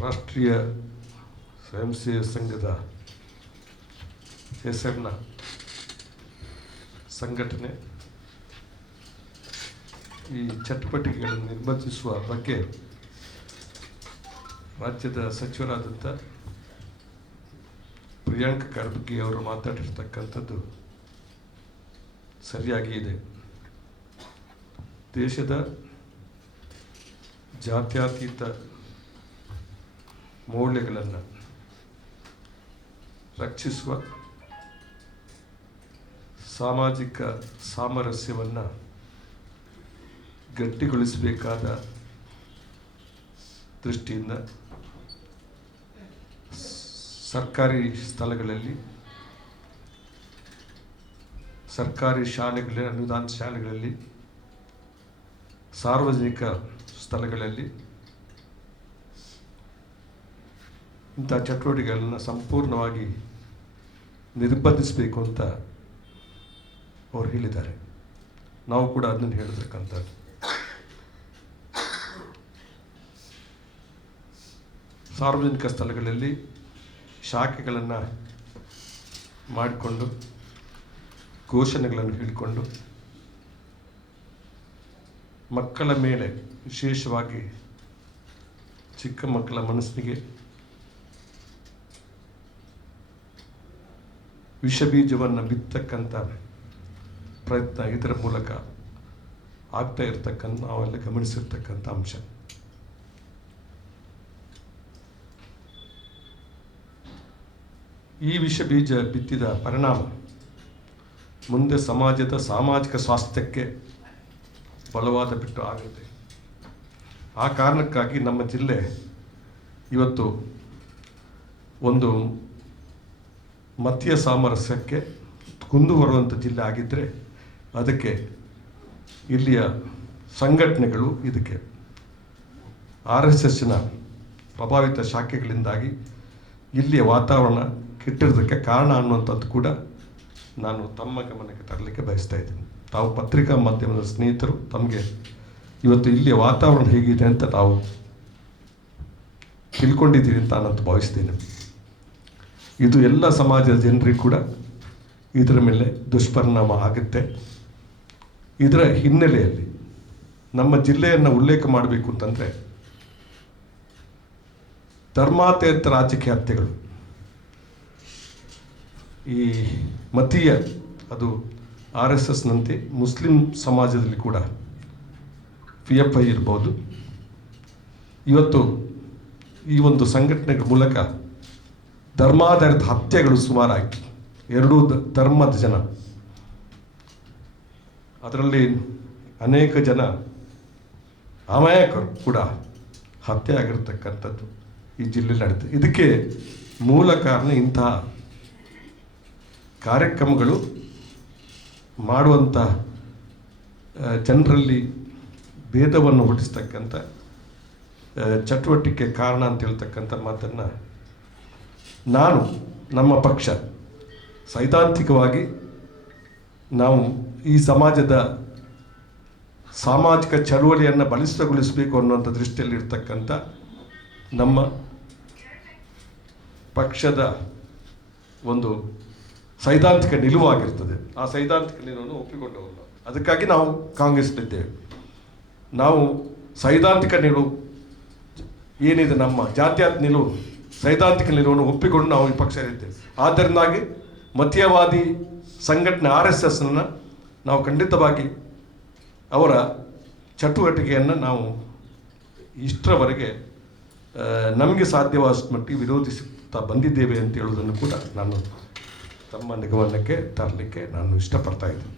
ರಾಷ್ಟ್ರೀಯ ಸ್ವಯಂ ಸೇವೆ ಸಂಘದ ಹೆಸರಿನ ಸಂಘಟನೆ ಈ ಚಟುವಟಿಕೆಗಳನ್ನು ನಿರ್ಬಂಧಿಸುವ ಬಗ್ಗೆ ರಾಜ್ಯದ ಸಚಿವರಾದಂಥ ಪ್ರಿಯಾಂಕ ಖರ್ಗೆ ಅವರು ಮಾತಾಡಿರ್ತಕ್ಕಂಥದ್ದು ಸರಿಯಾಗಿ ಇದೆ. ದೇಶದ ಜಾತ್ಯತೀತ ಮೌಲ್ಯಗಳನ್ನು ರಕ್ಷಿಸುವ ಸಾಮಾಜಿಕ ಸಾಮರಸ್ಯವನ್ನು ಗಟ್ಟಿಗೊಳಿಸಬೇಕಾದ ದೃಷ್ಟಿಯಿಂದ ಸರ್ಕಾರಿ ಸ್ಥಳಗಳಲ್ಲಿ ಸರ್ಕಾರಿ ಶಾಲೆಗಳಲ್ಲಿ ಅನುದಾನ ಶಾಲೆಗಳಲ್ಲಿ ಸಾರ್ವಜನಿಕ ಸ್ಥಳಗಳಲ್ಲಿ ಇಂಥ ಚಟುವಟಿಕೆಗಳನ್ನು ಸಂಪೂರ್ಣವಾಗಿ ನಿರ್ಬಂಧಿಸಬೇಕು ಅಂತ ಅವರು ಹೇಳಿದ್ದಾರೆ. ನಾವು ಕೂಡ ಅದನ್ನು ಹೇಳತಕ್ಕಂಥದ್ದು. ಸಾರ್ವಜನಿಕ ಸ್ಥಳಗಳಲ್ಲಿ ಶಾಖೆಗಳನ್ನು ಮಾಡಿಕೊಂಡು ಘೋಷಣೆಗಳನ್ನು ಹೇಳಿಕೊಂಡು ಮಕ್ಕಳ ಮೇಲೆ ವಿಶೇಷವಾಗಿ ಚಿಕ್ಕ ಮಕ್ಕಳ ಮನಸ್ಸಿಗೆ ವಿಷಬೀಜವನ್ನು ಬಿತ್ತಕ್ಕಂಥ ಪ್ರಯತ್ನ ಇದರ ಮೂಲಕ ಆಗ್ತಾ ಇರ್ತಕ್ಕಂಥ ನಾವೆಲ್ಲ ಗಮನಿಸಿರ್ತಕ್ಕಂಥ ಅಂಶ. ಈ ವಿಷ ಬೀಜ ಬಿತ್ತಿದ ಪರಿಣಾಮ ಮುಂದೆ ಸಮಾಜದ ಸಾಮಾಜಿಕ ಸ್ವಾಸ್ಥ್ಯಕ್ಕೆ ಬಲವಾದ ಬಿಟ್ಟು ಆಗುತ್ತೆ ಆ ಕಾರಣಕ್ಕಾಗಿ ನಮ್ಮ ಜಿಲ್ಲೆ ಇವತ್ತು ಒಂದು ಮತೀಯ ಸಾಮರಸ್ಯಕ್ಕೆ ಕುಂದು ಬರುವಂಥ ಜಿಲ್ಲೆ ಆಗಿದ್ದರೆ ಅದಕ್ಕೆ ಇಲ್ಲಿಯ ಸಂಘಟನೆಗಳು ಇದಕ್ಕೆ ಆರ್ ಎಸ್ ಎಸ್ನ ಪ್ರಭಾವಿತ ಶಾಖೆಗಳಿಂದಾಗಿ ಇಲ್ಲಿಯ ವಾತಾವರಣ ಕೆಟ್ಟಿರೋದಕ್ಕೆ ಕಾರಣ ಅನ್ನುವಂಥದ್ದು ಕೂಡ ನಾನು ತಮ್ಮ ಗಮನಕ್ಕೆ ತರಲಿಕ್ಕೆ ಬಯಸ್ತಾ ಇದ್ದೀನಿ. ತಾವು ಪತ್ರಿಕಾ ಮಾಧ್ಯಮದ ಸ್ನೇಹಿತರು, ತಮಗೆ ಇವತ್ತು ಇಲ್ಲಿಯ ವಾತಾವರಣ ಹೇಗಿದೆ ಅಂತ ತಾವು ತಿಳ್ಕೊಂಡಿದ್ದೀರಿ ಅಂತ ನಾನಂತ ಭಾವಿಸ್ತೇನೆ. ಇದು ಎಲ್ಲ ಸಮಾಜದ ಜನರಿಗೆ ಕೂಡ ಇದರ ಮೇಲೆ ದುಷ್ಪರಿಣಾಮ ಆಗುತ್ತೆ. ಇದರ ಹಿನ್ನೆಲೆಯಲ್ಲಿ ನಮ್ಮ ಜಿಲ್ಲೆಯನ್ನು ಉಲ್ಲೇಖ ಮಾಡಬೇಕು ಅಂತಂದರೆ ಧರ್ಮಾತೇತರ ರಾಜಕೀಯ ಹತ್ಯೆಗಳು. ಈ ಮತೀಯ ಅದು ಆರ್ ಎಸ್ ಎಸ್ನಂತೆ ಮುಸ್ಲಿಂ ಸಮಾಜದಲ್ಲಿ ಕೂಡ ಪಿ ಎಫ್ ಐ ಇರ್ಬೋದು. ಇವತ್ತು ಈ ಒಂದು ಸಂಘಟನೆಗಳ ಮೂಲಕ ಧರ್ಮಾಧಾರಿತ ಹತ್ಯೆಗಳು ಸುಮಾರಾಗಿ ಎರಡೂ ಧರ್ಮದ ಜನ. ಅದರಲ್ಲಿ ಅನೇಕ ಜನ ಅಮಾಯಕರು ಕೂಡ ಹತ್ಯೆ ಆಗಿರ್ತಕ್ಕಂಥದ್ದು ಈ ಜಿಲ್ಲೆಯಲ್ಲಿ ನಡೀತದೆ ಇದಕ್ಕೆ ಮೂಲ ಕಾರಣ ಇಂತಹ ಕಾರ್ಯಕ್ರಮಗಳು ಮಾಡುವಂಥ ಜನರಲ್ಲಿ ಭೇದವನ್ನು ಹುಟ್ಟಿಸ್ತಕ್ಕಂಥ ಚಟುವಟಿಕೆ ಕಾರಣ ಅಂತ ಹೇಳ್ತಕ್ಕಂಥ ಮಾತನ್ನು ನಾನು ನಮ್ಮ ಪಕ್ಷ. ಸೈದ್ಧಾಂತಿಕವಾಗಿ ನಾವು ಈ ಸಮಾಜದ ಸಾಮಾಜಿಕ ಚಳುವಳಿಯನ್ನು ಬಲಿಷ್ಠಗೊಳಿಸಬೇಕು ಅನ್ನುವಂಥ ದೃಷ್ಟಿಯಲ್ಲಿರ್ತಕ್ಕಂಥ ನಮ್ಮ ಪಕ್ಷದ ಒಂದು ಸೈದ್ಧಾಂತಿಕ ನಿಲುವಾಗಿರ್ತದೆ. ಆ ಸೈದ್ಧಾಂತಿಕ ನಿಲುವನ್ನು ಒಪ್ಪಿಕೊಂಡವರು. ಅದಕ್ಕಾಗಿ ನಾವು ಕಾಂಗ್ರೆಸ್ನಲ್ಲಿದ್ದೇವೆ ನಾವು ಸೈದ್ಧಾಂತಿಕ ನಿಲುವು ಏನಿದೆ ನಮ್ಮ ಜಾತ್ಯಾತ ನಿಲುವು? ಸೈದ್ಧಾಂತಿಕ ನಿಲುವನ್ನು ಒಪ್ಪಿಕೊಂಡು ನಾವು ಈ ಪಕ್ಷದಲ್ಲಿದ್ದೇವೆ ಆದ್ದರಿಂದಾಗಿ ಮತೀಯವಾದಿ ಸಂಘಟನೆ ಆರ್ ಎಸ್ ಎಸ್ನ ನಾವು ಖಂಡಿತವಾಗಿ ಅವರ ಚಟುವಟಿಕೆಯನ್ನು ನಾವು ಇಷ್ಟರವರೆಗೆ ನಮಗೆ ಸಾಧ್ಯವಾದಷ್ಟು ಮಟ್ಟಿಗೆ ವಿರೋಧಿಸುತ್ತಾ ಬಂದಿದ್ದೇವೆ ಅಂತ ಹೇಳುವುದನ್ನು ಕೂಡ ನಾನು ತಮ್ಮ ನಿಗಮನಕ್ಕೆ ತರಲಿಕ್ಕೆ ನಾನು ಇಷ್ಟಪಡ್ತಾ ಇದ್ದೀನಿ.